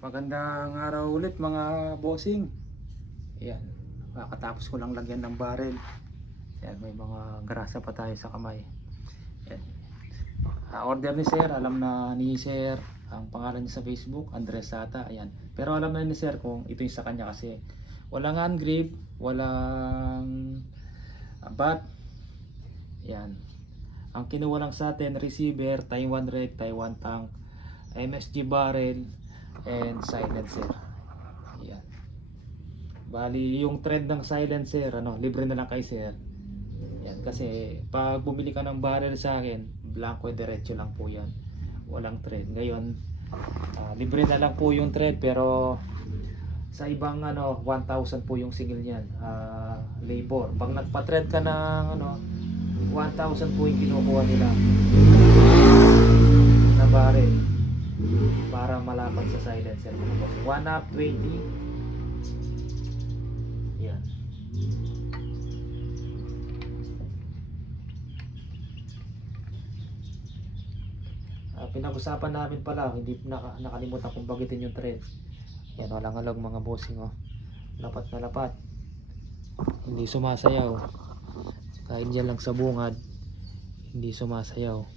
Magandang araw ulit mga bossing. Ayan, kakatapos ko lang lagyan ng barrel. Ayan, may mga grasa pa tayo sa kamay. Ayan. Order ni sir, alam na ni sir ang pangalan niya sa Facebook, Andres Sata. Ayan. Pero alam na ni sir kung ito yung sa kanya kasi walang hand grip, walang bat. Ayan. Ang kinuha lang sa atin, receiver, Taiwan Rec, Taiwan Tank, MSG barrel, and silencer. Yan. Bali yung trend ng silencer, libre na lang kay sir. Yan, kasi pag bumili ka ng barrel sa akin, blanco diretso lang po yan. Walang thread. Ngayon, libre na lang po yung thread, pero sa ibang 1,000 po yung single niyan. Labor. Pag nagpa-thread ka ng 1,000 po yung kinukuha nila na barrel para malapad sa silencer. 1 up 20. Yan. Pinag-usapan namin pala, hindi nakalimutan kong bagitin yung thread. Yan, walang alog mga bossing, lapat na lapat, hindi sumasayaw. Kahit dyan lang sa bungad, hindi sumasayaw.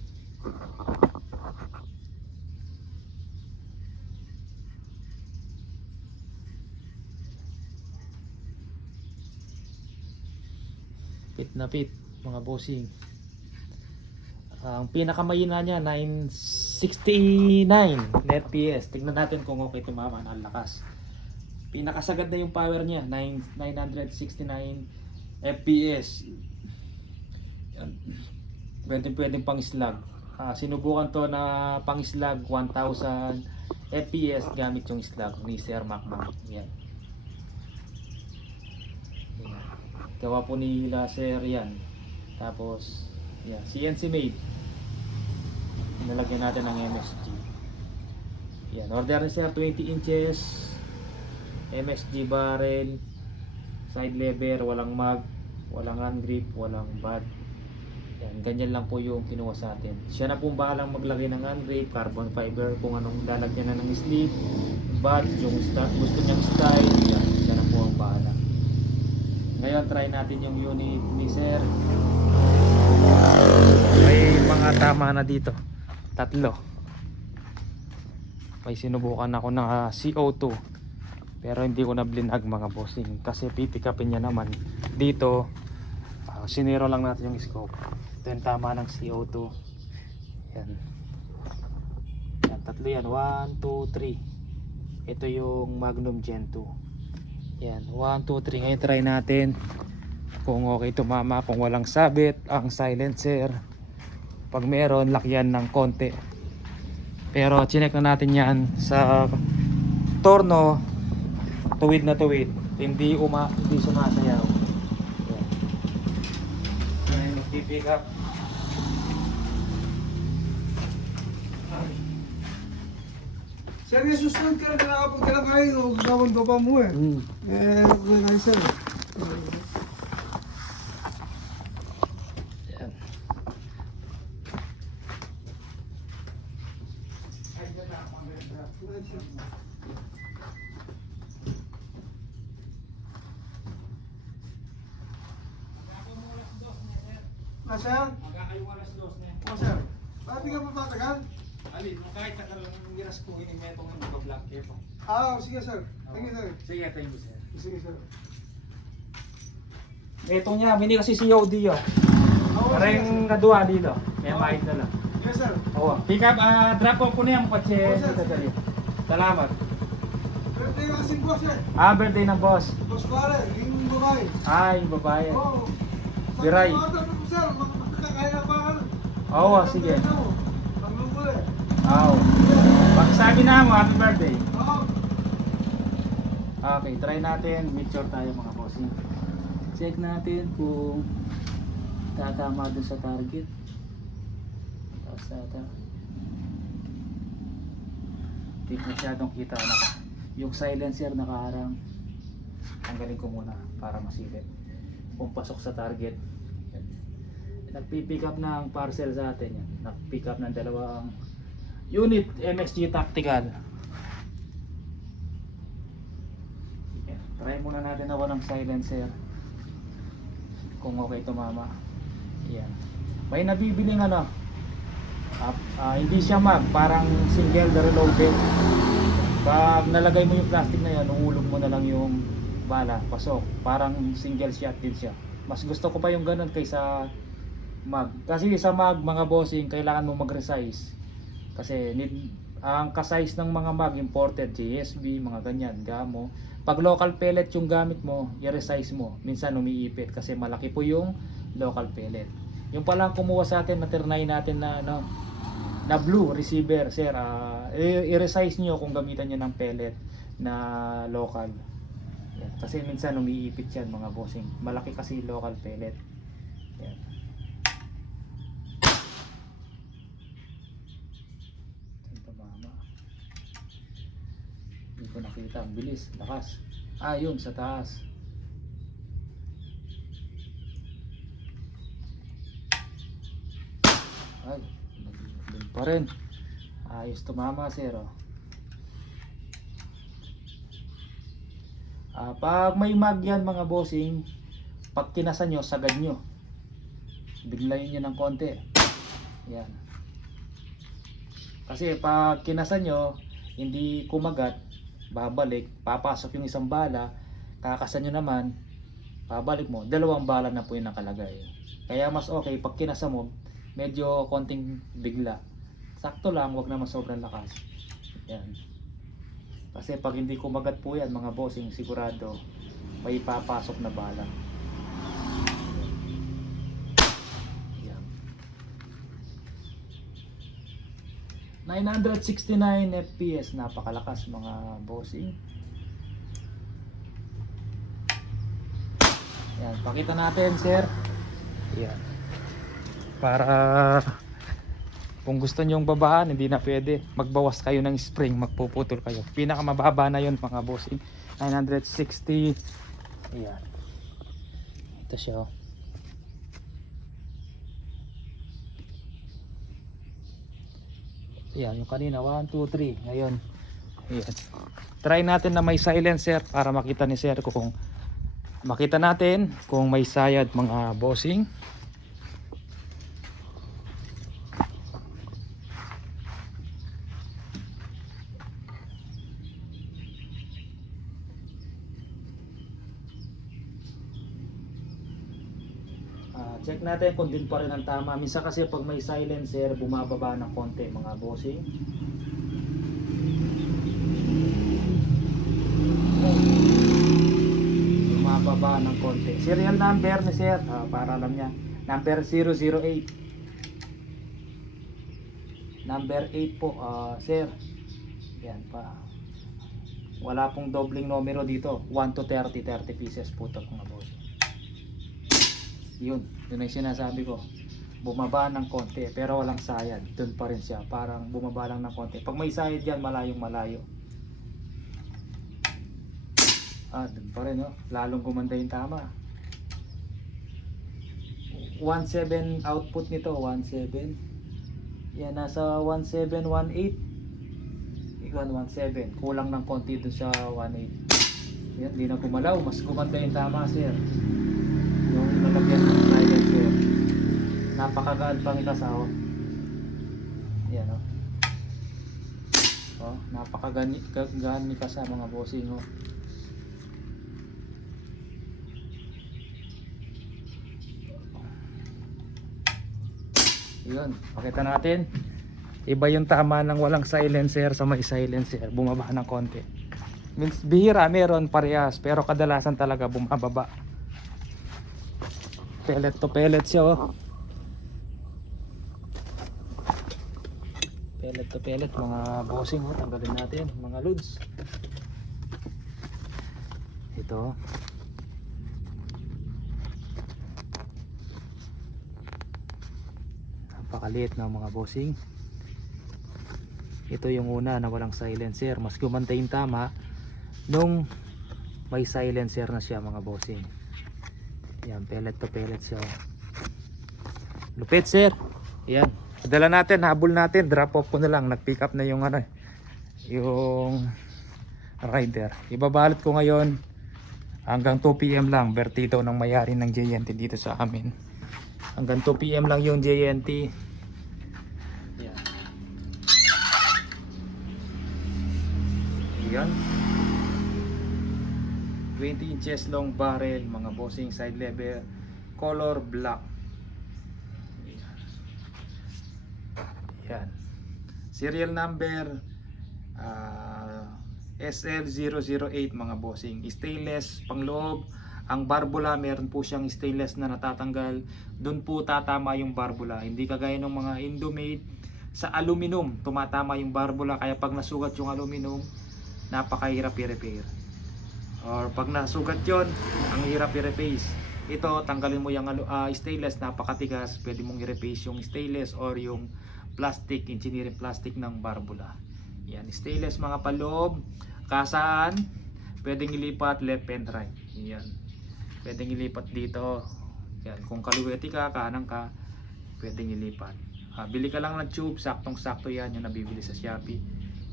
Pit na pit mga bossing. Ang pinakamahina niya 969 net PS. Tignan natin kung okay tumama ng lakas. Pinakasagad na yung power niya 969 FPS. Yan. Pwedeng pang slug. Sinubukan to na pang slug 1000 FPS gamit yung slug ni Sir Macman. Yan. Gawa po ni Laser yan. Tapos yan, CNC made. Nalagyan natin ng MSG. Yan, order na siya 20 inches MSG barrel, side lever, walang mag, walang hand grip, walang bad. Yan, ganyan lang po yung kinuha sa atin. Siya na pong bahalang maglagay ng hand grip, carbon fiber, kung anong lalagyan na ng sleeve, bad, yung gusto niyang style. Yan, siya na po ang bahala. Ngayon try natin yung unit ni Sir. May mga tama na dito, tatlo. May sinubukan ako ng CO2, pero hindi ko na blinag mga bossing kasi pipikapin niya naman dito. Siniro lang natin yung scope. Ito yung tama ng CO2. Yan, yan, tatlo yan, 1, 2, 3. Ito yung Magnum Gen 2. Yan, 1, 2, 3. Ngayon try natin kung okay tumama, kung walang sabit ang silencer. Pag meron, lakyan ng konti. Pero chinek na natin yan sa torno, tuwid na tuwid, hindi sumasayaw. Yan. Ngayon mag-pick up. Sir, yung susunod ka na nakapagdala kayo, gawin ba pa mo eh? Okay na sir. Yan. Na sir? Magkakayong alas 2 na yan. O sir, bakit di ka mapatagal? Alin, kahit nakalang giras ko, inimetong yung mag-vlog kayo. Sige sir. Thank you sir. Sige, thank you sir. Sige sir. Ito niya, mini kasi si Yodi yun. Oo, Parang kadua dito. Kaya mahit na lang. Yes sir. Oo. Pick up, drop off ko na yung kotse. Oo, sir. Salamat. Birthday ka kasing boss eh. Birthday ng boss. Boss pare, yung babae. Yung babae. Oo. Biray. Sir, makakaya na ba? Oo, sige. Ang lungkol eh. Oo. Sabi na mo, happy birthday. Oo. Okay, try natin. Make sure tayo mga bossing. Check natin kung tatama dun sa target. Tapos hindi masyadong kita na yung silencer nakaharang. Tanggalin ko muna para masilip kung pasok sa target. Nagpipick up ng parcel sa atin yan. Nagpick up ng dalawang unit MSG Tactical. muna natin na walang silencer. Kung okay tumama. Yan. May nabibiling ano. Hindi siya mag, parang single reloaded. Pag nalagay mo yung plastic na yan, uhulog mo na lang yung bala, pasok. Parang single shot din siya. Mas gusto ko pa yung ganun kaysa mag. Kasi sa mag, mga bossing, kailangan mo mag-resize. Kasi ang ka-size ng mga mag imported, JSB, mga ganyan, Gamo. Pag local pellet yung gamit mo, i-resize mo. Minsan umiipit kasi malaki po yung local pellet. Yung palang kumuha sa atin na ternay natin na ano, na blue receiver, sir, i-resize nyo kung gamitan nyo ng pellet na local. Yan. Kasi minsan umiipit yan mga bossing. Malaki kasi local pellet. Yan. Ito mama. Hindi ko nakita. Ang bilis. Lakas. Yun sa taas. Ay. Doon pa rin. Ayos tumama, sir. Pag may mag yan mga bossing, pag kinasan nyo, sagad nyo. Biglayin nyo ng konti. Yan. Kasi pag kinasan nyo, hindi kumagat, babalik, papasok yung isang bala, kakasan nyo naman, babalik mo, 2 bala na po yung nakalagay. Kaya mas okay, pag kinasa mo, medyo konting bigla. Sakto lang, wag naman sobrang lakas. Yan. Kasi pag hindi kumagat po yan mga bossing, sigurado may papasok na bala. Yan. 969 FPS, napakalakas mga bossing. Yan, pakita natin sir. Yan. Para kung gusto nyong babahan, hindi na pwede. Magbawas kayo ng spring, magpuputol kayo. Pinakamababa na yun mga bossing. 960. Ayan. Ito siya. Ayan, yung kanina 1, 2, 3. Ngayon. Ayan. Try natin na may silencer para makita ni sir kung makita natin kung may sayad mga bossing. Check natin kung din pa rin ang tama. Minsan kasi pag may silencer, bumababa ng konti mga bossing. Bumababa ng konti. Serial number ni sir, para alam niya. Number 008. Number 8 po, sir. Yan pa. Wala pong dobling numero dito. 1 to 30, 30 pieces po ito mga bossing. Yun ang sinasabi ko, bumaba ng konti pero walang sayad, doon pa rin siya, parang bumaba lang ng konti. Pag may sayad yan, malayong malayo. Doon pa rin, lalong gumanda yung tama. 1.7 output nito, 1.7. Yan, nasa 1.7, 1.8. Ikaw 1.7, kulang ng konti doon sa 1.8. Yan, di na gumalaw, mas gumanda yung tama sir. Yung nalagyan ng silencer, napakagaan pang ikasaw. Yan napakagaan ni kasa mga bossing Yun, pakita natin. Iba yung tama ng walang silencer sa may silencer, bumaba ng konti. Means bihira meron parehas, pero kadalasan talaga bumababa. Pellet to pellet siya Pellet to pellet mga bossing tanggalin natin mga loads. Ito. Napakaliit na mga bossing. Ito yung una na walang silencer, mas gumanda yung tama nung may silencer na siya mga bossing. Yan, pellet to pellet siya. Lupit sir. Yan. Dala natin, habol natin, drop off ko na lang. Nag-pick up na yung yung rider. Ibabalot ko ngayon Hanggang 2 PM lang, vertido ng mayari ng JNT dito sa amin. Hanggang 2 PM lang yung JNT. Yan. Yan. 20 inches long barrel, mga bossing, side level, color black. Yan. Serial number SL008, mga bossing. Stainless pangloob. Ang barbula, meron po siyang stainless na natatanggal. Doon po tatama yung barbula. Hindi kagaya ng mga Indomade sa aluminum, tumatama yung barbula. Kaya pag nasugat yung aluminum, napakahirap i-repair. Or pag nasugat yon, ang hirap i-replace. Ito, tanggalin mo yung stainless, napakatigas. Pwede mong i-replace yung stainless or yung plastic, engineering plastic ng barbula. Yan, stainless mga paloob. Kasaan, pwedeng ilipat left and right. Yan, pwedeng ilipat dito. Yan, kung kaliwete ka, kanan ka, pwedeng ilipat. Bili ka lang ng tube, saktong sakto yan yung nabibili sa Shopee.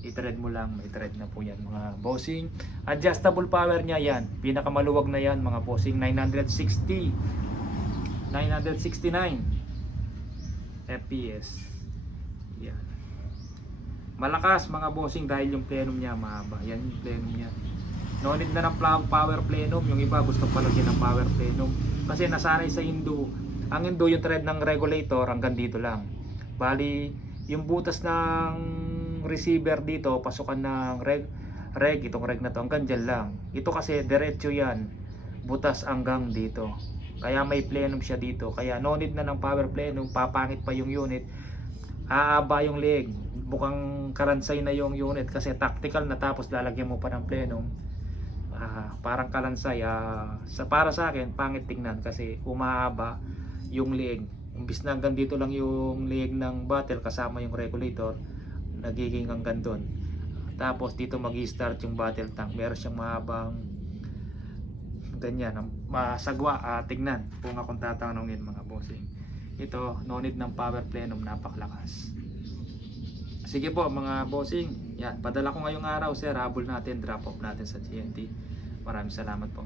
I-thread mo lang, may thread na po yan mga bossing. Adjustable power niya yan, pinakamaluwag na yan mga bossing. 960 969 FPS. Yan, malakas mga bossing dahil yung plenum niya mahaba. Yan yung plenum niya. No need na ng power plenum. Yung iba gusto palagyan ng power plenum kasi nasanay sa Indo. Ang Indo, yung thread ng regulator hanggang dito lang. Bali, yung butas ng receiver dito, pasukan ng reg, itong reg na to hanggang dyan lang. Ito kasi diretso yan, butas hanggang dito. Kaya may plenum siya dito. Kaya no need na ng power plenum. Papangit pa yung unit, aaba yung leg, bukang karansay na yung unit kasi tactical na, tapos lalagyan mo pa ng plenum. Parang kalansay. Para sa akin pangit tingnan kasi umaaba yung leg. Imbis na hanggang dito lang yung leg ng bottle kasama yung regulator, nagiging hanggang doon. Tapos dito mag-i-start yung bottle tank, meron siyang mahabang ganyan, masagwa. Tignan kung akong tatanungin mga bossing, ito no need ng power plenum, napakalakas. Sige po mga bossing, yan, padala ko ngayong araw sir, habol natin, drop off natin sa GNT. Maraming salamat po.